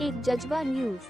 एक जज्बा न्यूज।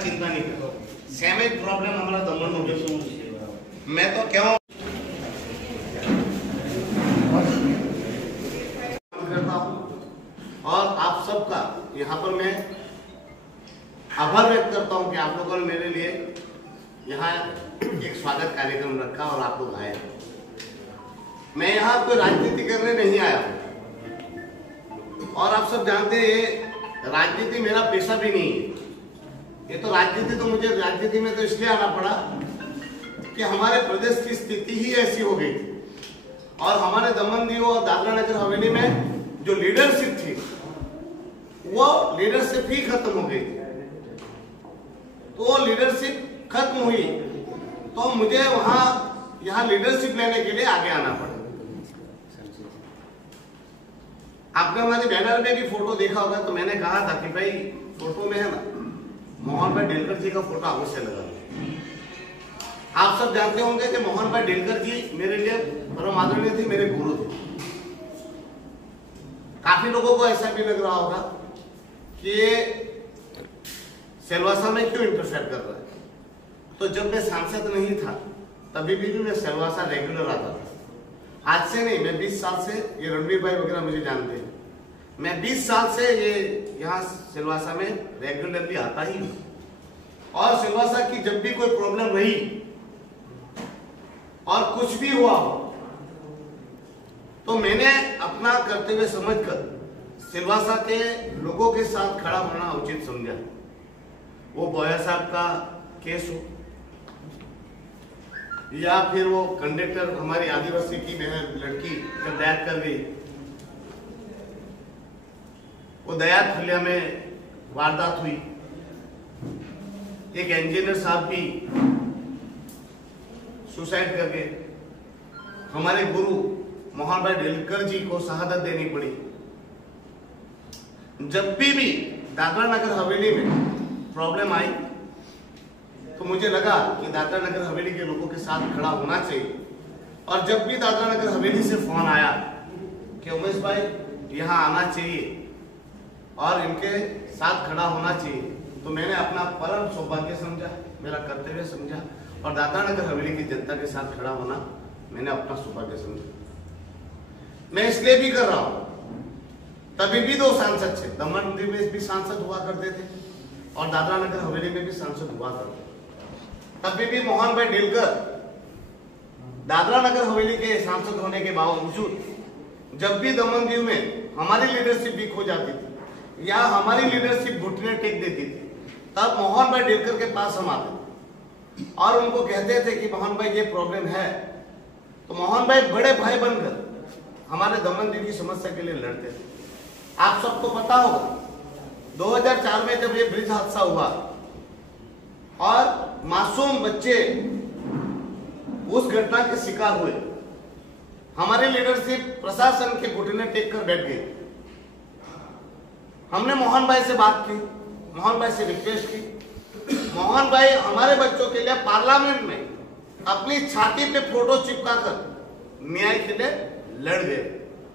चिंता नहीं करो, सेम एक प्रॉब्लम हमारा दमन हो गया। मैं तो क्या करता हूँ और आप सबका यहाँ पर मैं आभार व्यक्त करता हूँ कि आप लोगों ने मेरे लिए यहाँ एक स्वागत कार्यक्रम रखा और आप लोग आए। मैं यहाँ कोई राजनीति करने नहीं आया हूँ और आप सब जानते हैं राजनीति मेरा पेशा भी नहीं है। ये तो राजनीति तो मुझे राजनीति में तो इसलिए आना पड़ा कि हमारे प्रदेश की स्थिति ही ऐसी हो गई थी और हमारे दमन दीव और दादरा नगर हवेली में जो लीडरशिप थी वो लीडरशिप ही खत्म हो गई थी। तो लीडरशिप खत्म हुई तो मुझे वहां यहाँ लीडरशिप लेने के लिए आगे आना पड़ा। आपने हमारे बैनर में भी फोटो देखा होगा तो मैंने कहा था कि भाई फोटो में है ना मोहन भाई डेलकर जी का फोटो अवश्य लगा। आप सब जानते होंगे कि मोहन भाई डेलकर जी मेरे लिए परम आदरणीय थे, मेरे गुरु थे। काफी लोगों को ऐसा भी लग रहा होगा कि ये सिलवासा में क्यों इंटरफेयर कर रहा है। तो जब मैं सांसद नहीं था तभी भी मैं सिलवासा रेगुलर आता था। आज से नहीं, मैं 20 साल से, ये रणवीर भाई वगैरह मुझे जानते हैं, मैं 20 साल से ये यहाँ सिलवासा में रेगुलरली आता ही हूँ। और सिलवासा की जब भी कोई प्रॉब्लम रही और कुछ भी हुआ हो तो मैंने अपना कर्तव्य समझकर सिलवासा के लोगों के साथ खड़ा होना उचित समझा। वो बोया साहब का केस हो या फिर वो कंडक्टर हमारी आदिवासी की लड़की जब डेथ कर गई, वो दयात फलिया में वारदात हुई, एक इंजीनियर साहब भी सुसाइड कर गए, हमारे गुरु मोहन भाई डेलकर जी को शहादत देनी पड़ी। जब भी दादरा नगर हवेली में प्रॉब्लम आई तो मुझे लगा कि दादरा नगर हवेली के लोगों के साथ खड़ा होना चाहिए। और जब भी दादरा नगर हवेली से फोन आया कि उमेश भाई यहाँ आना चाहिए और इनके साथ खड़ा होना चाहिए, तो मैंने अपना परम सौभाग्य समझा, मेरा कर्तव्य समझा और दादरा नगर हवेली की जनता के साथ खड़ा होना मैंने अपना सौभाग्य समझा। मैं इसलिए भी कर रहा हूँ, तभी भी 2 सांसद थे, दमन दीव में भी सांसद हुआ करते थे और दादरा नगर हवेली में भी सांसद हुआ करते थे। तभी भी मोहन भाई डेलकर दादरा नगर हवेली के सांसद होने के बावजूद जब भी दमन दीव में हमारी लीडरशिप वीक हो जाती थी या हमारी लीडरशिप घुटने टेक देती थी, तब मोहन भाई डेलकर के पास हम आते थे और उनको कहते थे कि मोहन भाई ये प्रॉब्लम है। तो मोहन भाई बड़े भाई बनकर हमारे दमन दीव की समस्या के लिए लड़ते थे। आप सबको पता होगा 2004 में जब ये ब्रिज हादसा हुआ और मासूम बच्चे उस घटना के शिकार हुए, हमारी लीडरशिप प्रशासन के घुटने टेक कर बैठ गई। हमने मोहन भाई से बात की, मोहन भाई से रिक्वेस्ट की। मोहन भाई हमारे बच्चों के लिए पार्लियामेंट में अपनी छाती पे फोटो चिपका कर न्याय के लिए लड़ गए।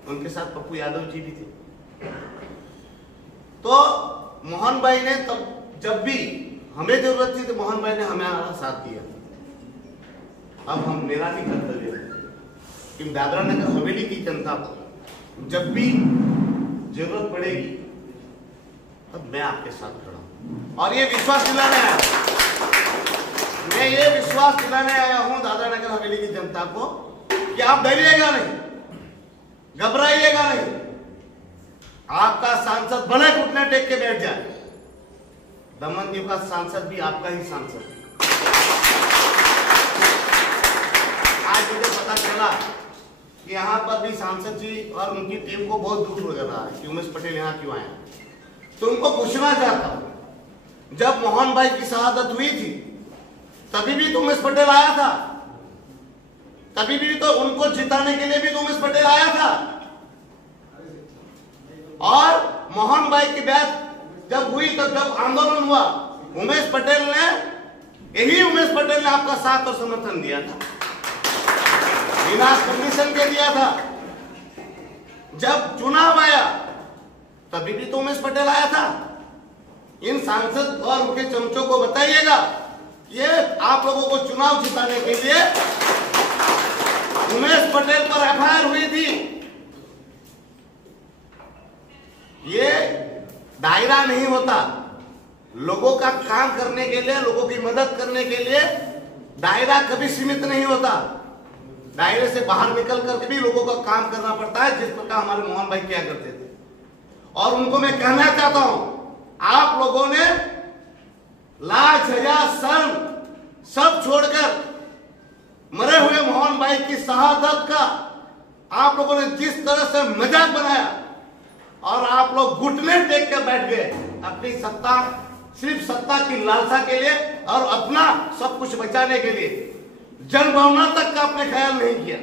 उनके साथ पप्पू यादव जी भी थे। तो मोहन भाई ने तब जब भी हमें जरूरत थी तो मोहन भाई ने हमारा साथ दिया। अब हम मेरा भी कर्तव्य है कि दादरा नगर हवेली की जनता को जब भी जरूरत पड़ेगी तब मैं आपके साथ खड़ा हूं और ये विश्वास दिलाने आया हूं। मैं ये विश्वास दिलाने आया हूं दादरा नगर हवेली की जनता को कि आप डरिएगा नहीं, घबराइएगा नहीं। आपका सांसद भले घुटने टेक के बैठ जाए, दमन दीव का सांसद भी आपका ही सांसद है। आज मुझे पता चला कि यहाँ पर भी सांसद जी और उनकी टीम को बहुत दुख लग रहा है कि उमेश पटेल यहाँ क्यों आए। तुमको पूछना चाहता हूं, जब मोहन भाई की शहादत हुई थी तभी भी तुम उमेश पटेल आया था, तभी भी तो उनको जिताने के लिए भी तुम उमेश पटेल आया था। और मोहन भाई की बात जब हुई तब जब आंदोलन हुआ, उमेश पटेल ने, यही उमेश पटेल ने आपका साथ और समर्थन दिया था, बिना कंडीशन के दिया था। जब चुनाव आया तभी भी तो उमेश पटेल आया था। इन सांसद और उनके चमचों को बताइएगा, ये आप लोगों को चुनाव जिताने के लिए उमेश पटेल पर एफआईआर हुई थी। ये दायरा नहीं होता, लोगों का काम करने के लिए, लोगों की मदद करने के लिए दायरा कभी सीमित नहीं होता। दायरे से बाहर निकल करके भी लोगों का काम करना पड़ता है, जिस प्रकार हमारे मोहन भाई किया करते थे। और उनको मैं कहना चाहता हूं, आप लोगों ने लाज हया शर्म सब छोड़कर मरे हुए मोहन भाई की शहादत का आप लोगों ने जिस तरह से मजाक बनाया और आप लोग घुटने टेक कर बैठ गए अपनी सत्ता, सिर्फ सत्ता की लालसा के लिए और अपना सब कुछ बचाने के लिए, जनभावना तक का आपने ख्याल नहीं किया।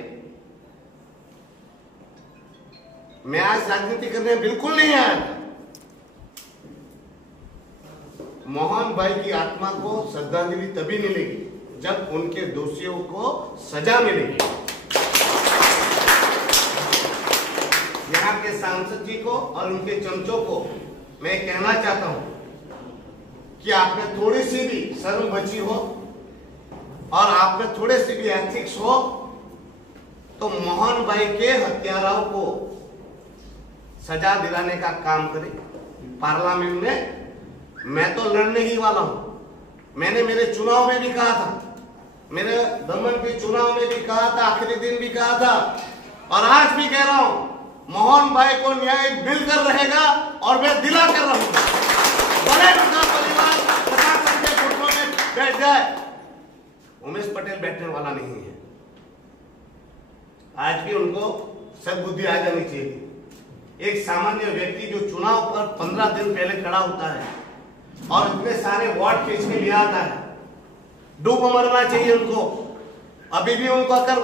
मैं आज राजनीति करने बिल्कुल नहीं आया था। मोहन भाई की आत्मा को श्रद्धांजलि तभी मिलेगी जब उनके दोषियों को सजा मिलेगी। यहाँ के सांसद जी को और उनके चमचों को मैं कहना चाहता हूं कि आप में थोड़ी सी भी शर्म बची हो और आप में थोड़े से भी एथिक्स हो तो मोहन भाई के हत्याराओं को सजा दिलाने का काम करें। पार्लियामेंट में मैं तो लड़ने ही वाला हूं। मैंने मेरे चुनाव में भी कहा था, मेरे दमन के चुनाव में भी कहा था, आखिरी दिन भी कहा था और आज भी कह रहा हूं, मोहन भाई को न्याय मिलकर रहेगा और मैं दिला कर रहूंगा। बड़े बड़ा परिवार प्रशासन के घुटनों में बैठ जाए, उमेश पटेल बैठने वाला नहीं है। आज भी उनको सद्बुद्धि आ जानी चाहिए। एक सामान्य व्यक्ति जो चुनाव पर 15 दिन पहले खड़ा होता है और इतने सारे वोट खींच के ले आता है, डूब मरना चाहिए उनको। अभी भी उनको अगर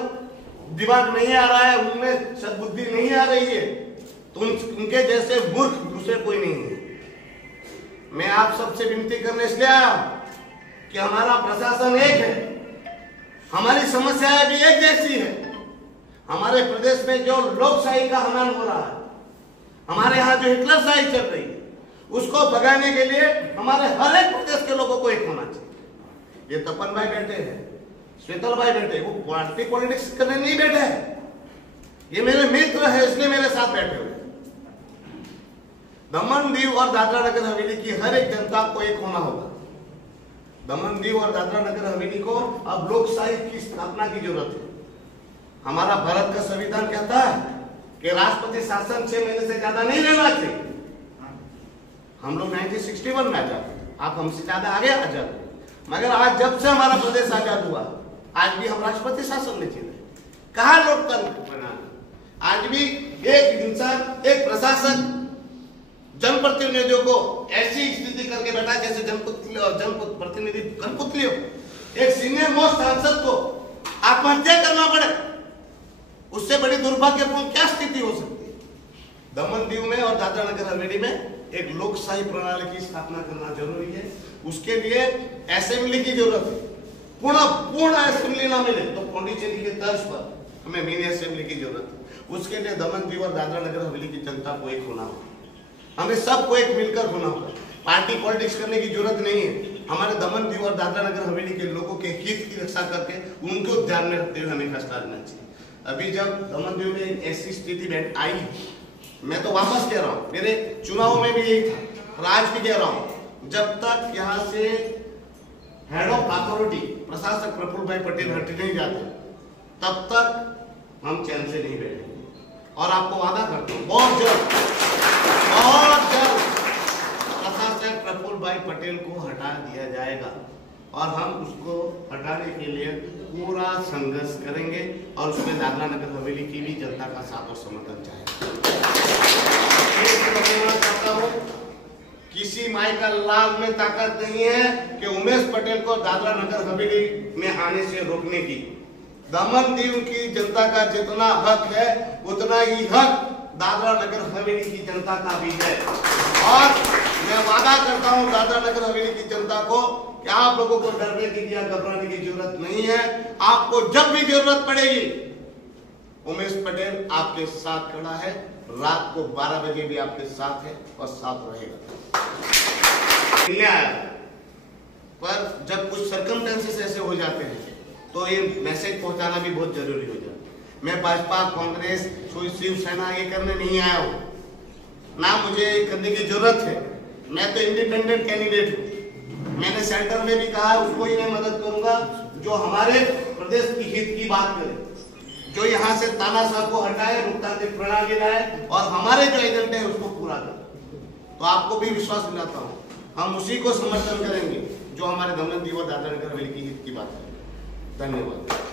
दिमाग नहीं आ रहा है, उनमें सद्बुद्धि नहीं आ रही है, तो उनके जैसे मूर्ख दूसरे कोई नहीं है। मैं आप सबसे विनती करने इसलिए आया कि हमारा प्रशासन एक है, हमारी समस्याएं भी एक जैसी है। हमारे प्रदेश में जो लोकशाही का हनन हो रहा है, हमारे यहाँ जो हिटलरशाही चल रही है, उसको भगाने के लिए हमारे हर एक प्रदेश के लोगों को एक होना चाहिए। ये तपन भाई बैठे हैं, श्वेतल भाई बैठे, वो पार्टी पॉलिटिक्स करने नहीं बैठे हैं, ये मेरे मित्र है इसलिए मेरे साथ बैठे हुए। दमन दीव और दादरा नगर हवेली की हर एक जनता को एक होना होगा। दमन दीव और दादरा नगर हवेली को अब लोकशाही की स्थापना की जरूरत है। हमारा भारत का संविधान कहता है कि राष्ट्रपति शासन 6 महीने से ज्यादा नहीं रहना चाहिए। हम लोग 1961 में आजाद, आप हमसे ज्यादा आगे आजाद, मगर आज जब से हमारा प्रदेश आजाद हुआ, आज भी हम राष्ट्रपति शासन में जी रहे। कहा लोकतंत्र बना? आज भी एक इंसान, एक प्रशासन जनप्रतिनिधियों को ऐसी स्थिति करके बैठा जैसे जनप्रतिनिधि कठपुतली हो। एक सीनियर मोस्ट सांसद को आत्महत्या करना पड़े, उससे बड़ी दुर्भाग्यपूर्ण क्या स्थिति हो सकती है? दमन दीव में और दादरा नगर हवेली में एक लोकशाही प्रणाली की स्थापना करना जरूरी है। उसके लिए असेंबली की जरूरत है। पूर्ण असेंबली ना मिले तो पौंडीचेरी के तर्ज पर हमें मिनी असेंबली की जरूरत है। उसके लिए दमन दीव और दादरा नगर हवेली की जनता को एक होना होगा, हमें सबको एक मिलकर होना होगा। पार्टी पॉलिटिक्स करने की जरूरत नहीं है। हमारे दमन दीव और दादरा नगर हवेली के लोगों के हित की रक्षा करके उनको ध्यान में रखते हुए हमें फैसला लेना चाहिए। अभी जब दमन दीव में ऐसी स्थिति आई, मैं तो वापस कह रहा हूं, मेरे चुनाव में भी यही था और आज भी कह रहा हूं, जब तक यहां से हेड ऑफ अथॉरिटी प्रशासक प्रफुल्ल भाई पटेल हट नहीं जाते तब तक हम चैन से नहीं बैठेंगे। और आपको वादा करता हूं बहुत जल्द प्रशासक प्रफुल्ल भाई पटेल को हटा दिया जाएगा और हम उसको हटाने के लिए पूरा संघर्ष करेंगे और उसमें दादरा नगर हवेली की भी जनता का साथ और समर्थन चाहेगा। चाहता हूं किसी माई का लाल में ताकत नहीं है कि उमेश पटेल को दादरा नगर हवेली में आने से रोकने की। दमन दीव की जनता का जितना हक है उतना ही हक दादरा नगर हवेली की जनता का भी है। और मैं वादा करता हूं दादरा नगर हवेली की जनता को कि आप लोगों को डरने की या घबराने की जरूरत नहीं है। आपको जब भी जरूरत पड़ेगी उमेश पटेल आपके साथ खड़ा है। रात को 12 बजे भी आपके साथ है और साथ रहेगा। पर जब कुछ सर्कमस्टेंसेस ऐसे हो जाते हैं तो ये मैसेज पहुंचाना भी बहुत जरूरी हो जाता है। मैं भाजपा, कांग्रेस, शिवसेना ये करने नहीं आया हूं, ना मुझे करने की जरूरत है। मैं तो इंडिपेंडेंट कैंडिडेट हूं। मैंने सेंटर में भी कहा उसको ही मैं मदद करूंगा जो हमारे प्रदेश की हित की बात करे, जो यहाँ से तानाशाह को हटाए, लोकतांत्रिक प्रणाली लाए और हमारे जो एजेंडे हैं उसको पूरा करे। तो आपको भी विश्वास दिलाता हूँ हम उसी को समर्थन करेंगे जो हमारे दमन दीव और दादरा नगर हवेली की हित की बात है। धन्यवाद।